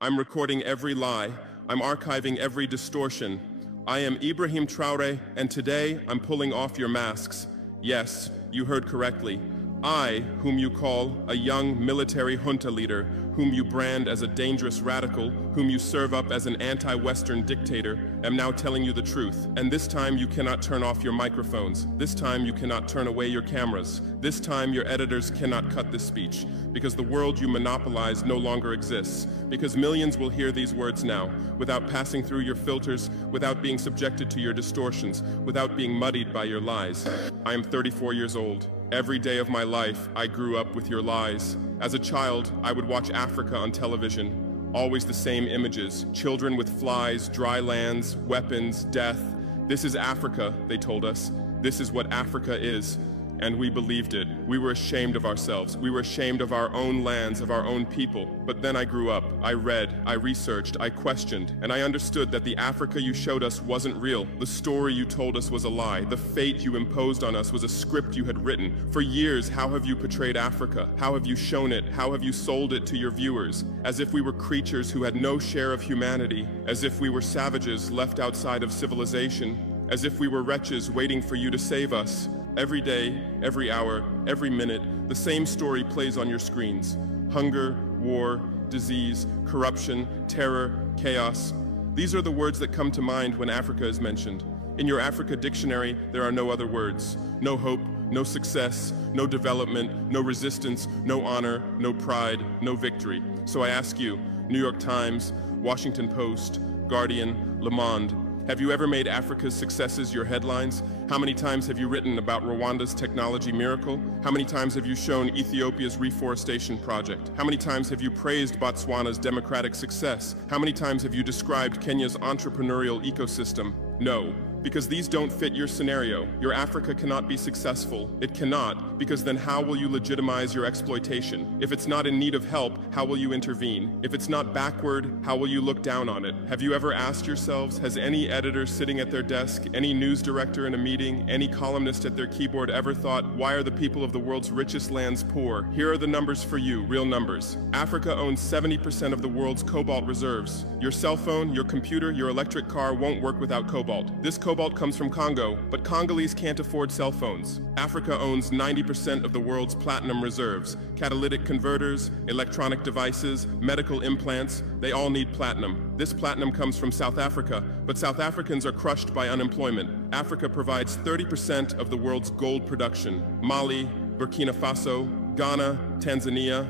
I'm recording every lie. I'm archiving every distortion. I am Ibrahim Traore, and today I'm pulling off your masks. Yes, you heard correctly. I, whom you call a young military junta leader, whom you brand as a dangerous radical, whom you serve up as an anti-Western dictator, am now telling you the truth. And this time you cannot turn off your microphones. This time you cannot turn away your cameras. This time your editors cannot cut this speech, because the world you monopolize no longer exists. Because millions will hear these words now, without passing through your filters, without being subjected to your distortions, without being muddied by your lies. I am 34 years old. Every day of my life, I grew up with your lies. As a child, I would watch Africa on television. Always the same images. Children with flies, dry lands, weapons, death. This is Africa, they told us. This is what Africa is. And we believed it. We were ashamed of ourselves. We were ashamed of our own lands, of our own people. But then I grew up. I read, I researched, I questioned, and I understood that the Africa you showed us wasn't real. The story you told us was a lie. The fate you imposed on us was a script you had written. For years, how have you portrayed Africa? How have you shown it? How have you sold it to your viewers? As if we were creatures who had no share of humanity. As if we were savages left outside of civilization. As if we were wretches waiting for you to save us. Every day, every hour, every minute, the same story plays on your screens. Hunger, war, disease, corruption, terror, chaos. These are the words that come to mind when Africa is mentioned. In your Africa dictionary, there are no other words. No hope, no success, no development, no resistance, no honor, no pride, no victory. So I ask you, New York Times, Washington Post, Guardian, Le Monde, have you ever made Africa's successes your headlines? How many times have you written about Rwanda's technology miracle? How many times have you shown Ethiopia's reforestation project? How many times have you praised Botswana's democratic success? How many times have you described Kenya's entrepreneurial ecosystem? No. Because these don't fit your scenario. Your Africa cannot be successful. It cannot, because then how will you legitimize your exploitation? If it's not in need of help, how will you intervene? If it's not backward, how will you look down on it? Have you ever asked yourselves, has any editor sitting at their desk, any news director in a meeting, any columnist at their keyboard ever thought, why are the people of the world's richest lands poor? Here are the numbers for you, real numbers. Africa owns 70% of the world's cobalt reserves. Your cell phone, your computer, your electric car won't work without cobalt. This cobalt comes from Congo, but Congolese can't afford cell phones. Africa owns 90% of the world's platinum reserves. Catalytic converters, electronic devices, medical implants, they all need platinum. This platinum comes from South Africa, but South Africans are crushed by unemployment. Africa provides 30% of the world's gold production. Mali, Burkina Faso, Ghana, Tanzania.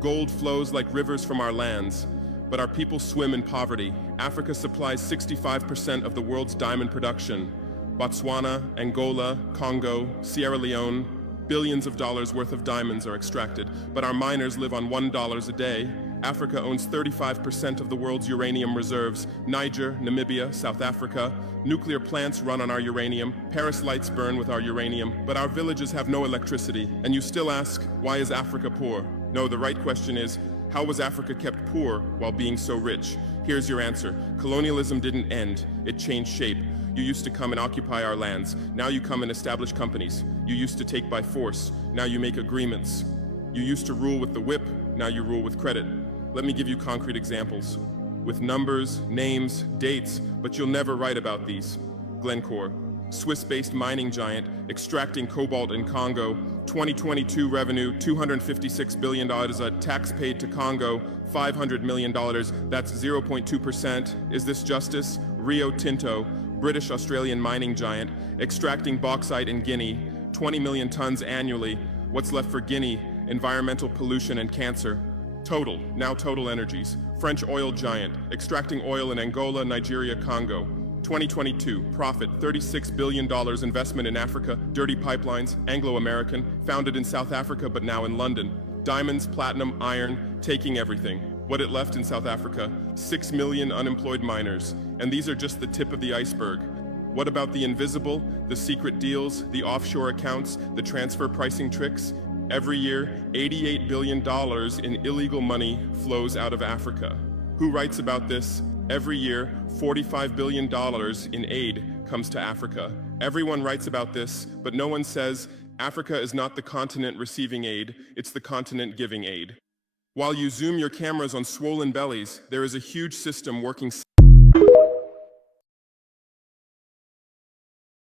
Gold flows like rivers from our lands. But our people swim in poverty. Africa supplies 65% of the world's diamond production. Botswana, Angola, Congo, Sierra Leone, billions of dollars worth of diamonds are extracted, but our miners live on $1 a day. Africa owns 35% of the world's uranium reserves. Niger, Namibia, South Africa. Nuclear plants run on our uranium. Paris lights burn with our uranium, but our villages have no electricity. And you still ask, why is Africa poor? No, the right question is, how was Africa kept poor while being so rich? Here's your answer. Colonialism didn't end, it changed shape. You used to come and occupy our lands. Now you come and establish companies. You used to take by force. Now you make agreements. You used to rule with the whip. Now you rule with credit. Let me give you concrete examples. With numbers, names, dates, but you'll never write about these. Glencore, Swiss-based mining giant, extracting cobalt in Congo. 2022 revenue, $256 billion. A tax paid to Congo, $500 million. That's 0.2%. Is this justice? Rio Tinto, British-Australian mining giant, extracting bauxite in Guinea, 20 million tons annually. What's left for Guinea? Environmental pollution and cancer. Total, now Total Energies, French oil giant, extracting oil in Angola, Nigeria, Congo. 2022, profit, $36 billion investment in Africa, dirty pipelines, Anglo-American, founded in South Africa but now in London. Diamonds, platinum, iron, taking everything. What it left in South Africa, 6 million unemployed miners. And these are just the tip of the iceberg. What about the invisible, the secret deals, the offshore accounts, the transfer pricing tricks? Every year, $88 billion in illegal money flows out of Africa. Who writes about this? Every year, $45 billion in aid comes to Africa. Everyone writes about this, but no one says Africa is not the continent receiving aid, it's the continent giving aid. While you zoom your cameras on swollen bellies, there is a huge system working